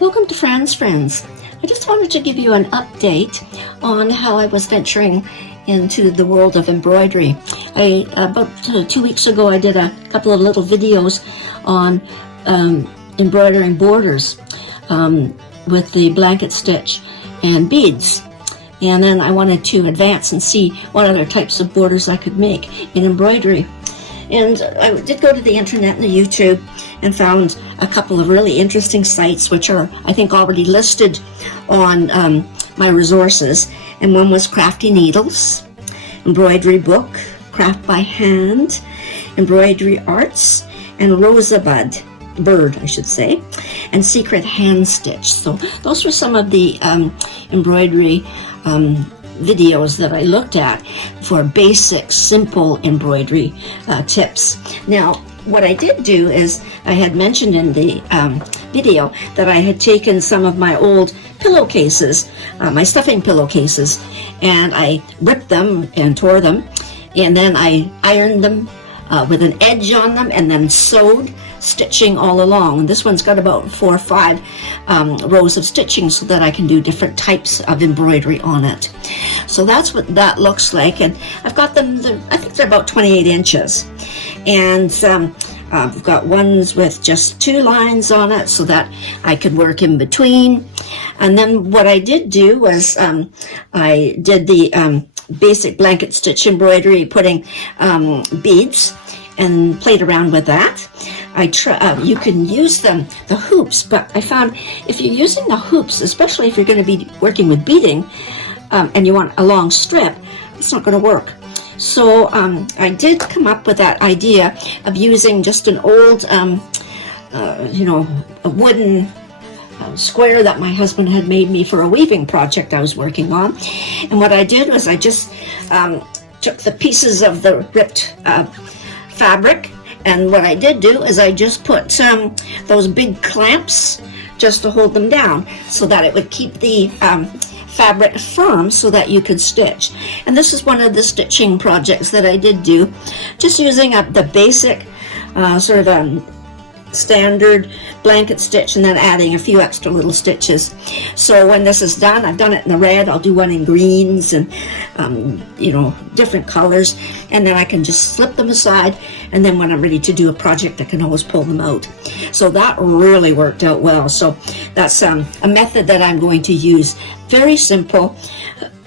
Welcome to Friends. I just wanted to give you an update on how I was venturing into the world of embroidery. About 2 weeks ago, I did a couple of little videos on embroidering borders with the blanket stitch and beads. And then I wanted to advance and see what other types of borders I could make in embroidery. And I did go to the internet and the YouTube and found a couple of really interesting sites, which are, I think, already listed on my resources. And one was Crafty Needles Embroidery Book, Craft by Hand Embroidery Arts, and Rosabud Bird, I should say, and Secret Hand Stitch. So those were some of the embroidery videos that I looked at for basic, simple embroidery tips. Now, what I did do is I had mentioned in the video that I had taken some of my old pillowcases, my stuffing pillowcases, and I ripped them and tore them, and then I ironed them with an edge on them, and then sewed, stitching all along. This one's got about 4 or 5 rows of stitching so that I can do different types of embroidery on it. So that's what that looks like, and I've got them, I think they're about 28 inches. And I've got ones with just 2 lines on it so that I could work in between. And then what I did do was I did the basic blanket stitch embroidery, putting beads, and played around with that. You can use the hoops, but I found if you're using the hoops, especially if you're going to be working with beading, and you want a long strip, it's not going to work. So I did come up with that idea of using just an old, a wooden square that my husband had made me for a weaving project I was working on. And what I did was I just took the pieces of the ripped fabric, and what I did do is I just put those big clamps just to hold them down so that it would keep the fabric firm so that you could stitch. And this is one of the stitching projects that I did do, just using the basic sort of standard blanket stitch and then adding a few extra little stitches. So when this is done, I've done it in the red, I'll do one in greens and different colors, and then I can just slip them aside, and then when I'm ready to do a project I can always pull them out. So that really worked out well. So that's a method that I'm going to use. Very simple.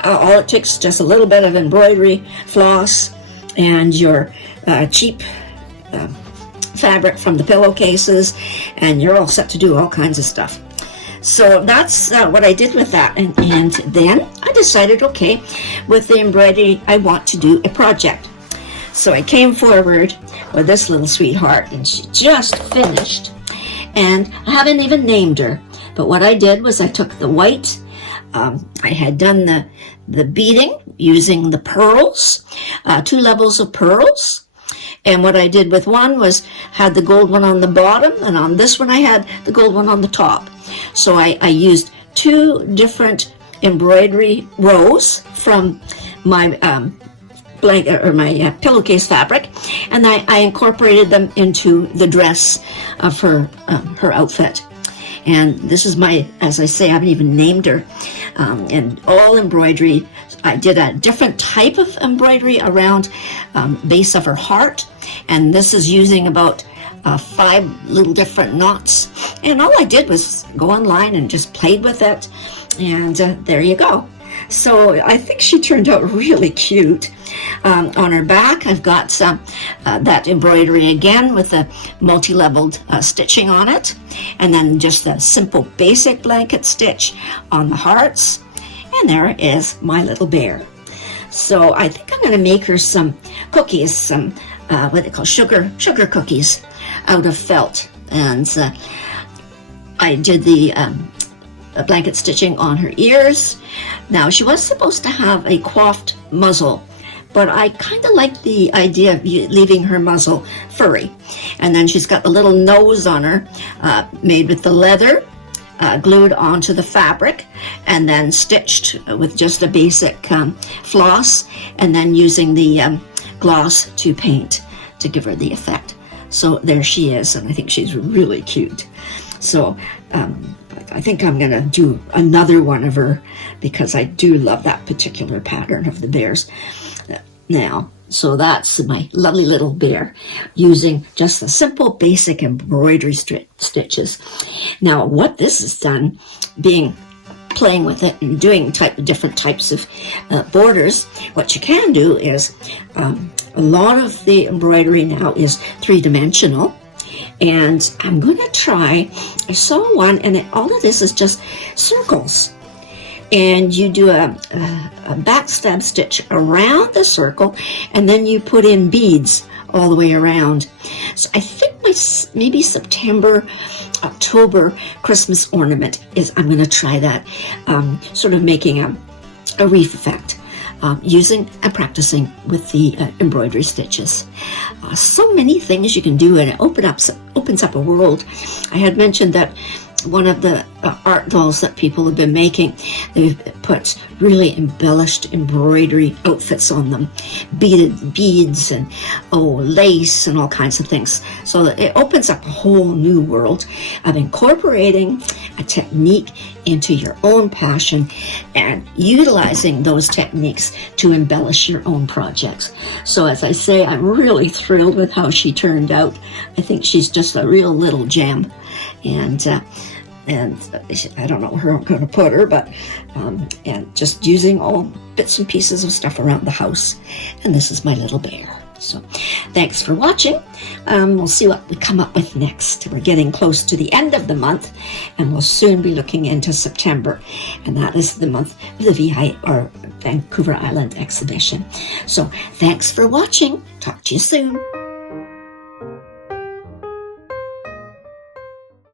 All it takes is just a little bit of embroidery floss and your cheap fabric from the pillowcases, and you're all set to do all kinds of stuff. So that's what I did with that, and then I decided, okay, with the embroidery I want to do a project. So I came forward with this little sweetheart, and she just finished, and I haven't even named her, but what I did was I took the white, I had done the beading using the pearls, 2 levels of pearls. And what I did with one was had the gold one on the bottom, and on this one I had the gold one on the top. So I used 2 different embroidery rows from my blanket or my pillowcase fabric, and I incorporated them into the dress of her outfit. And this is as I say, I haven't even named her. And all embroidery, I did a different type of embroidery around base of her heart, and this is using about 5 little different knots. And all I did was go online and just played with it, and there you go. So I think she turned out really cute. On her back, I've got that embroidery again with the multi-leveled stitching on it, and then just the simple basic blanket stitch on the hearts. And there is my little bear. So I think I'm going to make her some cookies, some what they call sugar cookies out of felt. And I did the blanket stitching on her ears. Now, she was supposed to have a coiffed muzzle, but I kind of like the idea of leaving her muzzle furry. And then she's got the little nose on her, made with the leather, glued onto the fabric, and then stitched with just a basic floss, and then using the gloss to paint to give her the effect. So there she is, and I think she's really cute. So I think I'm going to do another one of her because I do love that particular pattern of the bears now. So that's my lovely little bear using just the simple basic embroidery stitches. Now what this has done, playing with it and doing different types of borders, what you can do is a lot of the embroidery now is three-dimensional. And I'm going to try, I saw one, and all of this is just circles. And you do a backstab stitch around the circle, and then you put in beads all the way around. So I think maybe September, October Christmas ornament is, I'm going to try that, sort of making a wreath effect. Using and practicing with the embroidery stitches. So many things you can do, and it opens up a world. I had mentioned that one of the art dolls that people have been making, they've put really embellished embroidery outfits on them, beaded beads and lace and all kinds of things. So it opens up a whole new world of incorporating a technique into your own passion and utilizing those techniques to embellish your own projects. So as I say, I'm really thrilled with how she turned out. I think she's just a real little gem. And I don't know where I'm going to put her, but and just using all bits and pieces of stuff around the house. And this is my little bear. So thanks for watching. We'll see what we come up with next. We're getting close to the end of the month, and we'll soon be looking into September. And that is the month of the VI, or Vancouver Island exhibition. So thanks for watching. Talk to you soon.